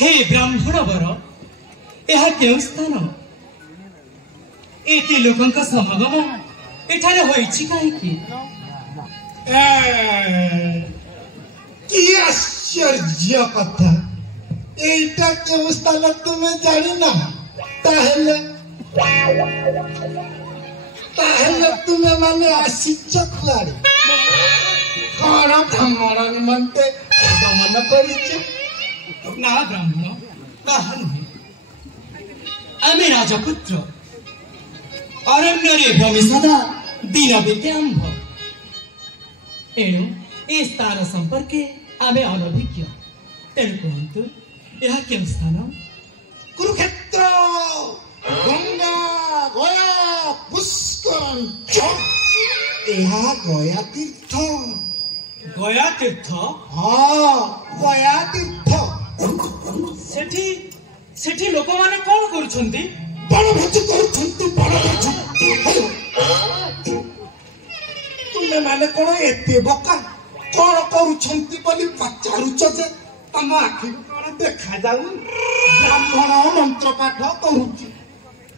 हे ब्राह्मण वर यह क्यों स्थान एते लोकंक समागम एठारे होइछि काहेकि कि आश्चर्य कथा एटा क्यों स्थान तुम्हें जानी ना ताहेले तुम्हें माने आसिच कुआड़े कौन धमण निमंते गमन करिचे ना ब्राह्मण ताहा नुहे आमे राजपुत्र अरण्य भूमि सदा दिन बीते आंभ एणु ए स्थान संपर्के आमे अनभिज्ञ तेणु कहतु यह केउं स्थान कुरुक्षेत्र गंगा गया पुष्कर यह गया तीर्थ हाँ गया तीर्थ सेठी लोक माने कौन करुछंती बड़भोज करुछंती बड़भोज तुमे माने कोन एते बका कोन करुछंती बोली पचारुछ जे तम आखि कोन देखा जाउ ब्राह्मण मंत्र पाठ करूची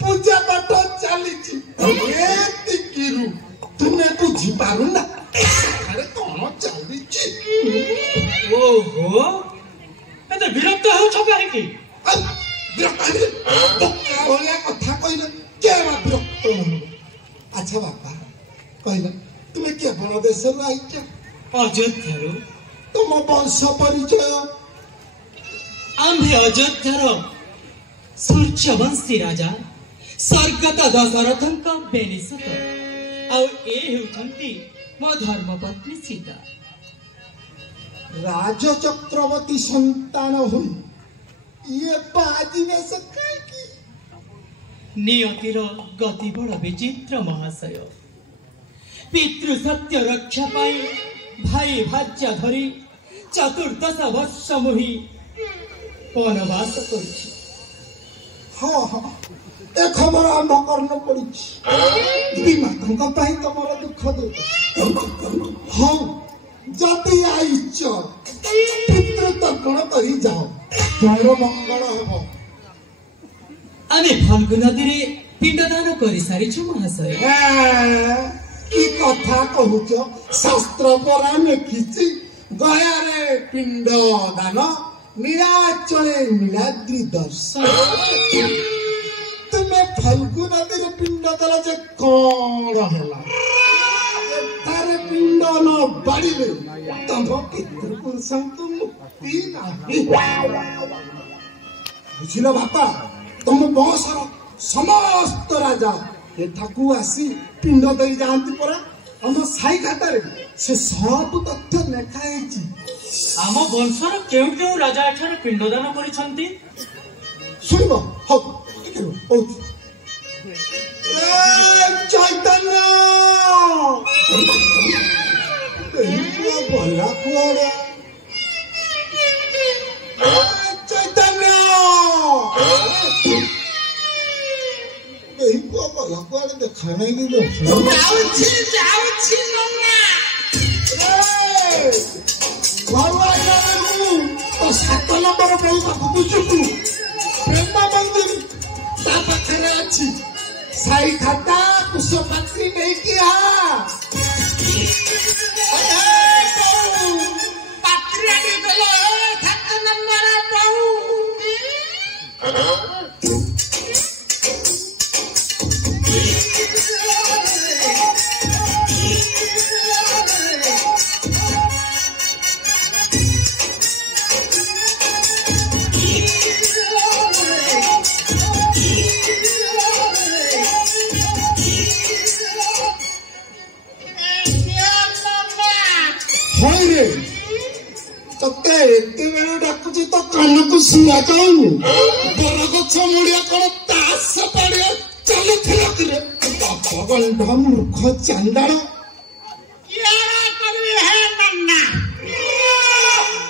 पूजा पाठ चलीची एतिकिरु तुमे बुझी पारु ना अरे कोन चलीची ओहो एते विरक्त हो छ काहे कथा कहले क्या विरक्त अच्छा बापा कहले तुम्हें क्या बड़ देश आईच अयोध्यार तुम वंश परिचय आम्भे अयोध्यार सूर्यवंशी राजा स्वर्गत दशरथंक बेनिसत आउ ए हेउछंती मो धर्मपत्नी सीता राज चक्रवर्ती संतान हुई ये बाजी में से की नियतिर गति बड़ विचित्र महाशय पितृ सत्य रक्षा पाई भाई भाज्य धरी चतुर्दश वर्ष मुहि वनवास करिछि हाँ हाँ ए खबर आरंभ करन पड़ी दिमाग पाई तमर दुख दे हाँ जति आईच पितृ तर्पण करी जाओ जय मंगल हबो आमे फल्गु नदी रे पिंडदान करि सारिछु महाशय की कथा कहूच शास्त्र परा लिखिछि गया रे पिंडदान नीलाचले नीलाद्रि दर्शन तुमे फल्गु नदी रे पिंडदान जे कोन होला तारे पिंड न बाड़ीले तम पितृपुरुषंकु मुक्ति नाही बुझिलो बापा तुम बंशर समस्त राजा एठाकू आसी पिंड दे जाती परा हम साई खातारे से सब तथ्य लेखा हेची आम वंशर केउ केउ राजा एठारे पिंडदान करिसंती सुनिबो हो ओ चैतन्य बोला कुआरे चैतन्य बोला कुआरे देखा नहीं जाउछि नन्ना तो 7 नंबर बोल बुझु प्रेम मंदिर ता पाखरे अछि साई खाता कुशपात्री नहीं किया पात्री आनी गले 7 नंबर बहु डाकुची तो कान को सुना जाऊनु बरगछ मुड़िया कौन तास पड़िया चलु रे भगवान मूर्ख चांदाड़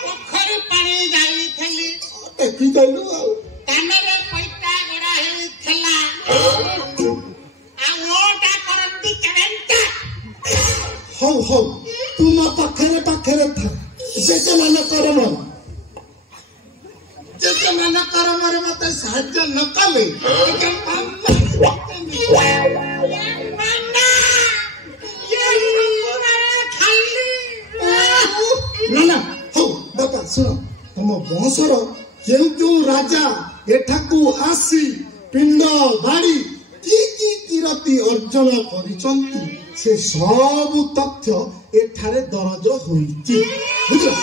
पोखरी पानी जाई देखी जाइलु कानरे पैटा गड़ा हेला आ ओटा करंती करेंटा हो तुम पाखरे था से माने करम दे ना ना हो बाबा सुन तुम वंशर क्यों क्यों राजा एठाकू आसी पिंड बाड़ी की कीरति अर्जन करिसंती से सब तथ्य एठारे दरज होईची बुझलो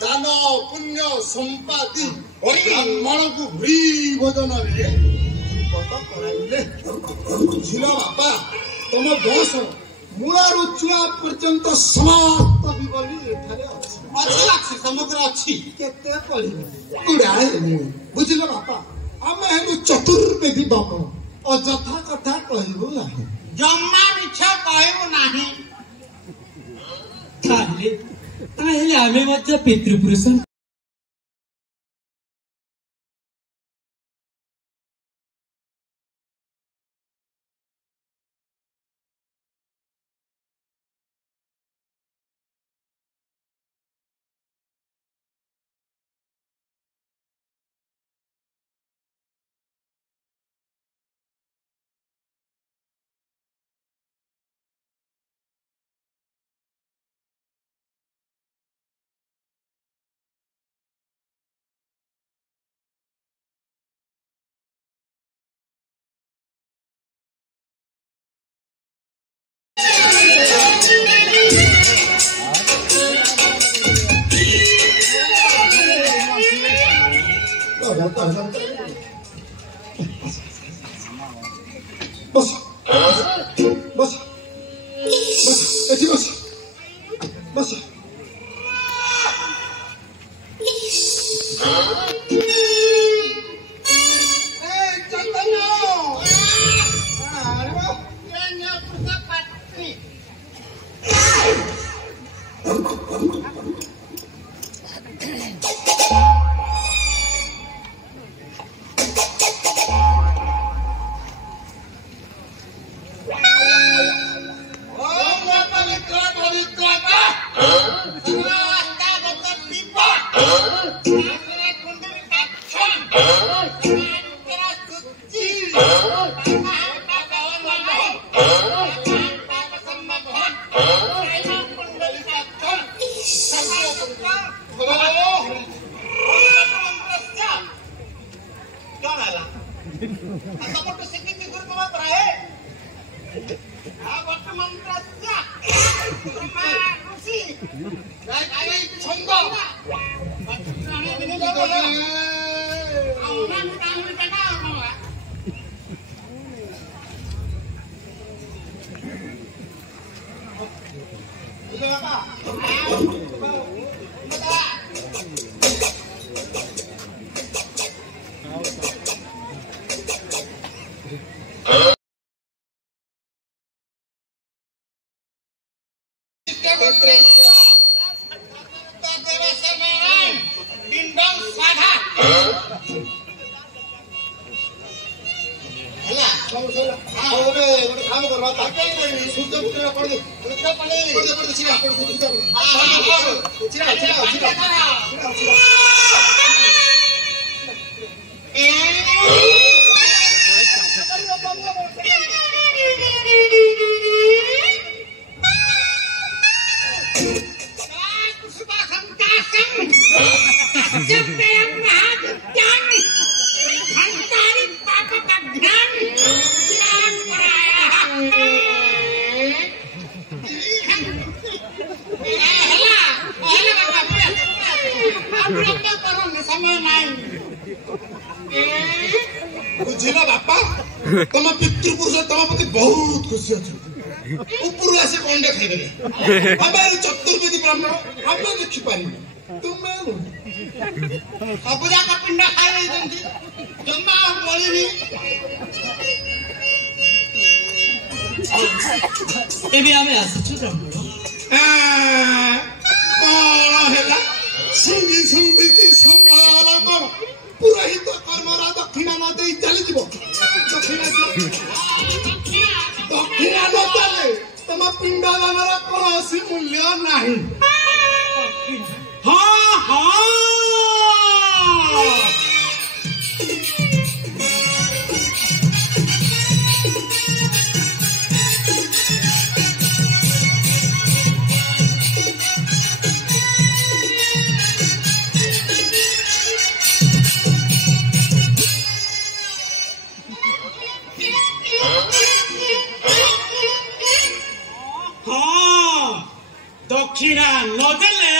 दान पुण्य संपादी ब्राह्मण को भ्री भोजन बुझिल बापा तुम बस मूलू चुआ पर्यंत समाप्त विवरणी एठारे अच्छी समुद्र अच्छी केते पढ़िबे गुड़ाए बुझिल बापा आमे हेलु चतुर्वेदी ब्राह्मण अजथा कथा कहबो नाही जम्मा मिछ कहबो नाही ताहेले आमे मध्य पितृपुरुष बस बस बस एठी बस बस ବୁଝିଲ ବାପା ତମ ପିତୃପୁରୁଷ ତମ ପ୍ରତି ବହୁତ ଖୁସି ଅଛନ୍ତି ଉପରୁ ଆସି କଣ୍ଡେ ଖାଇଦେଲେ ଆମେ ଚତୁର୍ବେଦୀ ବ୍ରାହ୍ମଣ ଆମେ ଦେଖିପାରିବୁ ତୁମେ ସବୁ ଯାକ ପିଣ୍ଡ ଖାଇ ଦେଇଛନ୍ତି ଜମା ଆଉ ବଳିନି ଏବେ ଆମେ ଆସିଛୁ ବ୍ରାହ୍ମଣ କଣ ହେଲା ଶୁଙ୍ଗି ଶୁଙ୍ଗିକି ସମ୍ଭାଳ କଣ ପୁରୋହିତ କର୍ମରା ଦକ୍ଷିଣା ନ ଦେଇ ଚାଲିଯିବ ଦକ୍ଷିଣା ନ ଦେଲେ ତମ ପିଣ୍ଡଦାନର କୌଣସି ମୂଲ୍ୟ ନାହିଁ ହଁ ହଁ ଦକ୍ଷିଣା ନଦେଲେ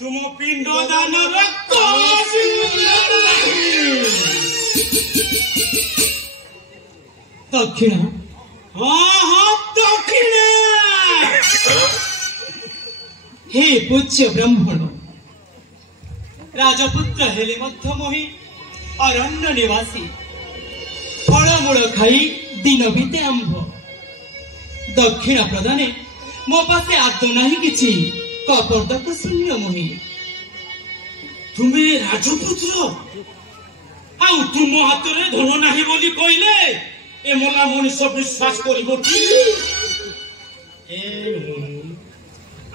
ତୁମ ପିଣ୍ଡ ଦାନର କୌଣସି ମୂଲ୍ୟ ନାହିଁ ଦକ୍ଷିଣା ହଁ ହଁ ଦକ୍ଷିଣା ହେ ପୂଜ୍ୟ ବ୍ରାହ୍ମଣ ରାଜପୁତ୍ର ହେଲେ ମଧ୍ୟ ମୋହି ଅରଣ୍ୟ ନିବାସୀ ଫଳମୂଳ ଖାଇ ଦିନ ବିତେ ଆମ୍ଭ ଦକ୍ଷିଣା ପ୍ରଦାନେ ମୋ ପାଖେ ଆଦୌ ନାହିଁ କିଛି କପର୍ଦ୍ଦକ ଶୂନ୍ୟ ମୋହି ତୁମେ ରାଜପୁତ୍ର ଆଉ ତୁମ ହାତରେ ଧନ ନାହିଁ ବୋଲି କହିଲେ ଏ ମଲା ମଣିଷ ବିଶ୍ୱାସ କରିବ କି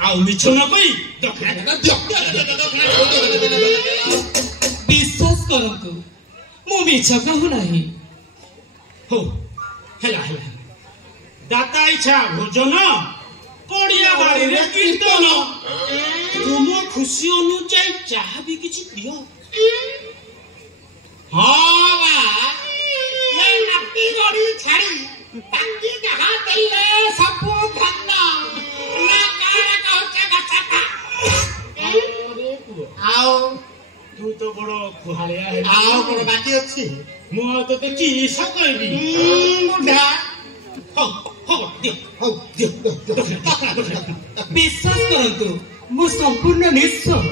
ଆଉ ମିଛ ନ କହି ବିଶ୍ୱାସ କରନ୍ତୁ ମୁଁ ମିଛ କହୁ ନାହିଁ ହଉ ହେଲା ହେଲା ଦାତା ଇଚ୍ଛା ଭୋଜନ ପଡ଼ିଆ ବାଡ଼ିରେ କୀର୍ତ୍ତନ ତୁମ ଖୁସି ଅନୁଯାୟୀ ଯାହା ବି କିଛି ଦିଅ ହଁ ବା ନାତି ଗଡ଼ି ଛାଡ଼ି ତାକି ଯାହା ଦେଲେ ସବୁ ଧନ ନା କାହାର କହୁଛ ଗଛଟା ଆଉ ତୁ ତ ବଡ଼ କୁହାଳିଆ ଆଉ କଣ ବାକି ଅଛି ମୁଁ ଆଉ ତୋତେ କିସ କହିବି ବୁଢା ହଉ ହଉ ଦିଅ ହଉ ଦିଅ ବିଶ୍ୱାସ କରନ୍ତୁ ମୁଁ ସମ୍ପୂର୍ଣ୍ଣ ନିଃସ୍ୱ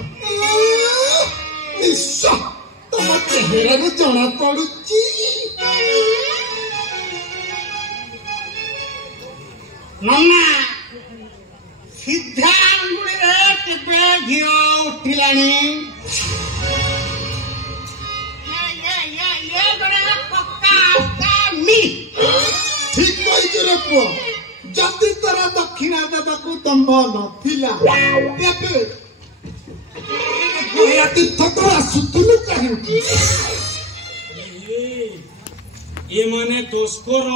ନିଶ୍ଚୟ ତମ ଚେହେରାରୁ ଜଣା ପଡୁଛି ନନା ସିଧା ଆଙ୍ଗୁଳିରେ କେବେ ଘିଅ ଉଠିଲାଣି ଠିକ କହିଛୁ ରେ ପୁଅ ଯଦି ତୋର ଦକ୍ଷିଣା ଦେବାକୁ ଦମ୍ଭ ନଥିଲା ତେବେ ଗୋୟା ତୀର୍ଥ ତ ଆସୁଥିଲୁ କାହିଁକି ଏମାନେ ତସ୍କର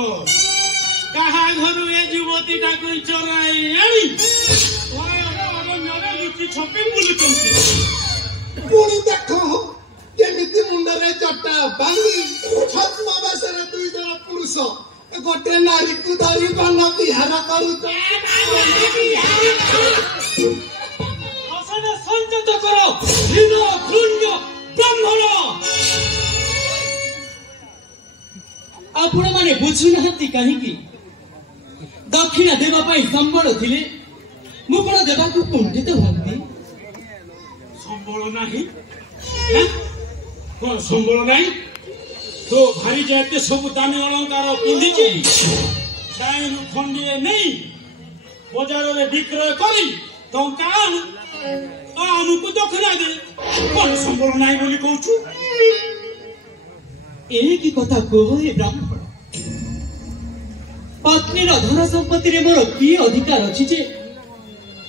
କାହା ଘରୁ ଏ ଯୁବତୀଟାକୁ ଚୋରାଇ ଆଣି ଅରଣ୍ୟରେ ଲୁଚି ଛପି ବୁଲୁଛନ୍ତି ପୁଣି ଦେଖ କେମିତି ମୁଣ୍ଡରେ ଜଟା ବାନ୍ଧି ଛଦ୍ମବେଶରେ ଦୁଇ ଜଣ ପୁରୁଷ ଗୋଟେ ନାରୀକୁ ଧରି ବନ ବିହାର କରୁଛ ସଂଯତ କର ହୀନ ଘୃଣ୍ୟ ବ୍ରାହ୍ମଣ ଆପଣମାନେ ବୁଝୁନାହାନ୍ତି କାହିଁକି ଦକ୍ଷିଣା ଦେବା ପାଇଁ ସମ୍ବଳ ଥିଲେ ମୁଁ କଣ ଦେବାକୁ କୁଣ୍ଠିତ ହୁଅନ୍ତି ସମ୍ବଳ ନାହିଁ କଣ ସମ୍ବଳ ନାହିଁ ତୋ ଭାରି ଯେତେ ସବୁ ଦାମୀ ଅଳଙ୍କାର ପିନ୍ଧିଛି ସାଇରୁ ଖଣ୍ଡିଏ ନେଇ ବଜାରରେ ବିକ୍ରୟ କରି ଟଙ୍କା ଆଣୁ ଆମକୁ ଦକ୍ଷିଣା ଦେ କଣ ସମ୍ବଳ ନାହିଁ ବୋଲି କହୁଛୁ ଏ କି କଥା କୁହ ଏ ବ୍ରାହ୍ମଣ ପତ୍ନୀର ଧନ ସମ୍ପତ୍ତିରେ ମୋର କି ଅଧିକାର ଅଛି ଯେ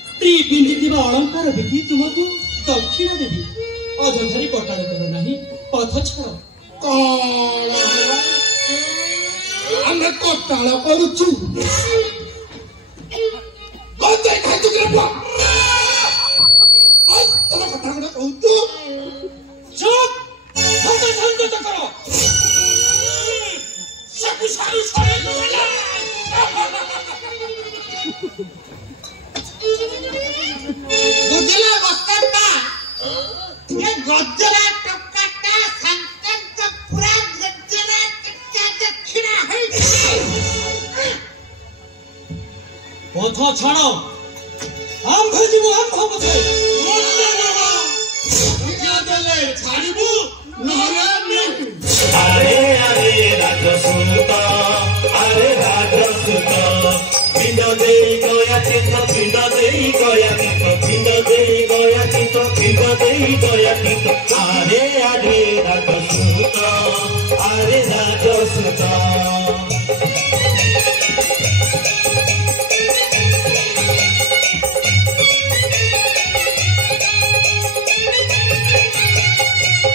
ସ୍ତ୍ରୀ ପିନ୍ଧିଥିବା ଅଳଙ୍କାର ବିକି ତୁମକୁ ଦକ୍ଷିଣା ଦେବି ଅଯଥାରେ କଟାଳ କର ନାହିଁ ପଥ ଛାଡ଼ ଆମେ କଟାଳ କରୁଛୁ ତମ କଥା ଗୋଟେ କହୁଛୁ ଚୁପ୍ ସଂଯତ କର ସବୁ ସାରୁ ବୁଝିଲ ବସ୍ତଟା ଏ ଗଜରା ଟୋକାଟା ସାନ୍ତଙ୍କ ପୁରା ଗଜରା পথ ছাড় আম্ভ জীব আম্ভ পথে ছাড়িবু নহলে আরে আরে রাজসূত আরে রাজসূত পিণ্ড দেই গয়া চিত্ত পিণ্ড দেই গয়া চিত্ত পিণ্ড দেই গয়া চিত্ত পিণ্ড দেই গয়া চিত্ত আরে আরে রাজসূত আরে রাজসূত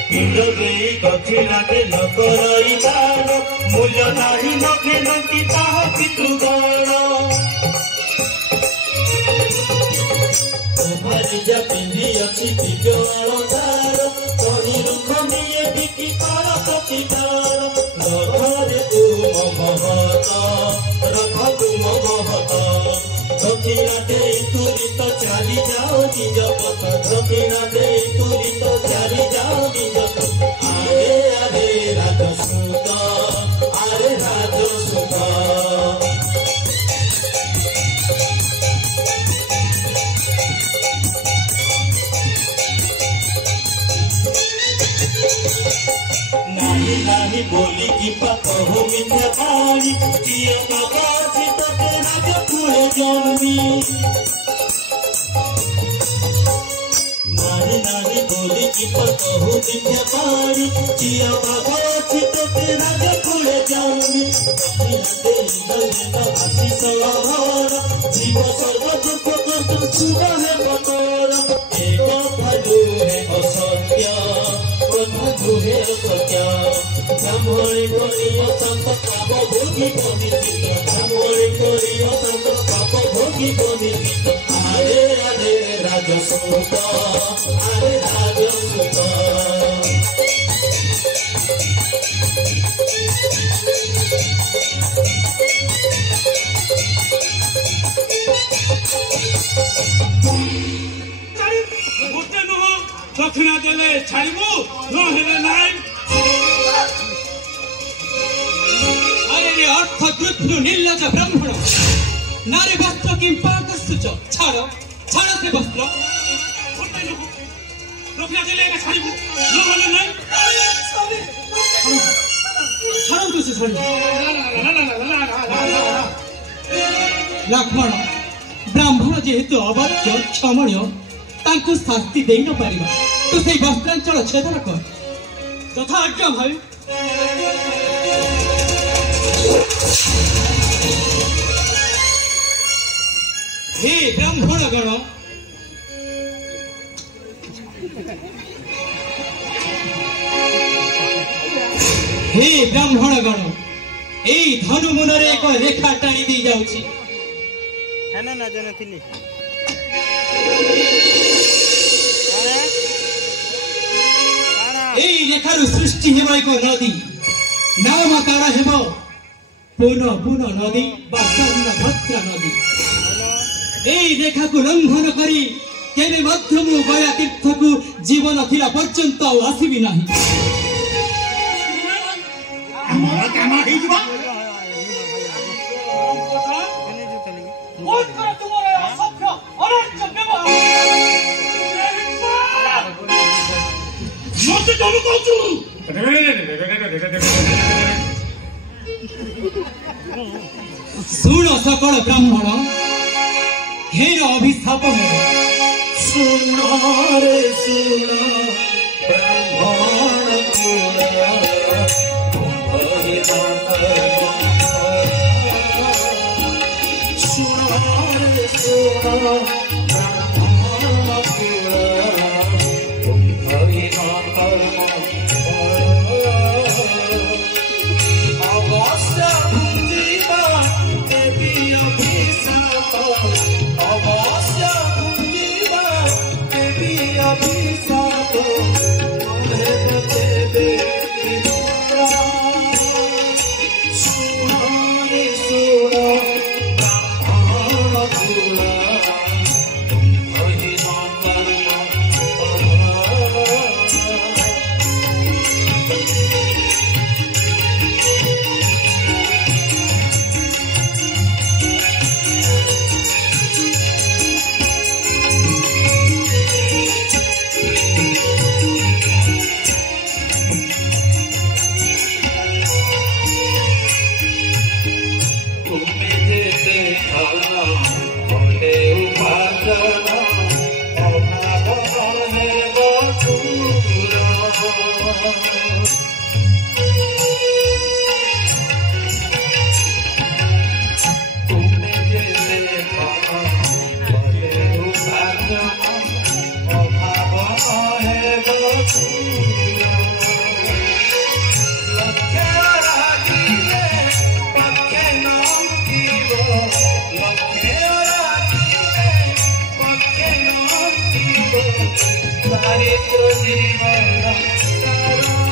পিণ্ড দেই গছি লাগে নকরই দান মূল্য নাহি নখে নকি তাহা পিতৃগণ ভারিজা পিন্ধি ଅଛି ଦିବ୍ୟ ଅଳଙ୍କାର ତହିଁରୁ ଖଣ୍ଡିଏ ବିକି କର ପ୍ରତିକାର ରଥରେ ତୁମ ମହତ ରଥ ତୁମ ମହତ ଦକ୍ଷିଣା ଦେଇ ତୁରିତ ଚାଲି ଯାଅ ନିଜ ପଥ ଦକ୍ଷିଣା ଦେଇ ତୁରିତ ଚାଲି ଯାଅ ନିଜ ପଥ ଆରେ ଆରେ ରାଜସୂତ ଆରେ ରାଜସୂତ নাহি নাহি বলি কি কহো মিথ্যা বাণী কিয়ে বাবাজি তোকে রাজ ফুলে জন্মি নাহি নাহি বলি কি কহো মিথ্যা বাণী কিয়ে বাবাজি তোকে রাজ ফুলে জন্মি আশিস লহর জীব সর্ব দুঃখ কষ্ট সুখ হে বতর এ কথা হে অসত্য হে সত্য ব্রাহ্মণে করিয় সন্ত পাপ ভোগী বনিচিত ব্রাহ্মণে করিয় সন্ত পাপ ভোগী বনিচিত আরে আরে রাজসূত আরে রাজসূত দক্ষিণা দেলে ছাড়িবু নহলে নাই আরে রে অর্থ গৃহ্ণ নির্লজ্জ ব্রাহ্মণ নারী বস্ত্র কিংবা কস্তুচ ছাড় ছাড় সে বস্ত্র দক্ষিণা দেলে ছাড়িবু নহলে নাই ছাড়ন্তু সে ছাড় লক্ষ্ମଣ ବ୍ରାହ୍ମଣ ଯେହେତୁ ଅବାଧ୍ୟ କ୍ଷମଣୀୟ ତାଙ୍କୁ ଶାସ୍ତି ଦେଇ ନ ପାରିବା ତୁ ସେଇ ବସ୍ତ୍ରାଞ୍ଚଳ ଛେଦନ କର ତଥା ଆଜ୍ଞା ଭାଇ हे ब्राह्मण गण हे ब्राह्मण गण এই ধনু মুନରେ ଏକ ରେଖା ଟାଣି ଦେଇ ଯାଉଛି ନା ଜାଣିଥିଲି এই রেখার সৃষ্টি ହେବ ଏକ ନଦୀ ନାମ ତାର ହେବ পুন পুন নদী বা ভদ্রা নদী এই রেখাକୁ লঙ্ঘନ କରି କେବେ ମଧ୍ୟ ମୁଁ ଗୟା ତୀର୍ଥକୁ ଜୀବନ ଥିଲା ପର୍ଯ୍ୟନ୍ତ ଆଉ ଆସିବି ନାହିଁ ଆମର କାମ ହେଇଯିବ মতে তুমি কইছু ଶୁଣ ସକଳ ବ୍ରାହ୍ମଣ ହେର ଅଭିଶାପ ମୋର ଶୁଣ ରେ ଶୁଣ ବ୍ରାହ୍ମଣ କୁଳ ଶୁଣ ରେ ଶୁଣ ବ୍ରାହ୍ମଣ କୁଳ অবশ্য পুঞ্জিবা দেবী অভিশাপ অবশ্য পুঞ্জিবা দেবী অভিশাপ দেবে শুনে শুণ ব্রাহ্মণ কুল पवित्र जीवन कर्म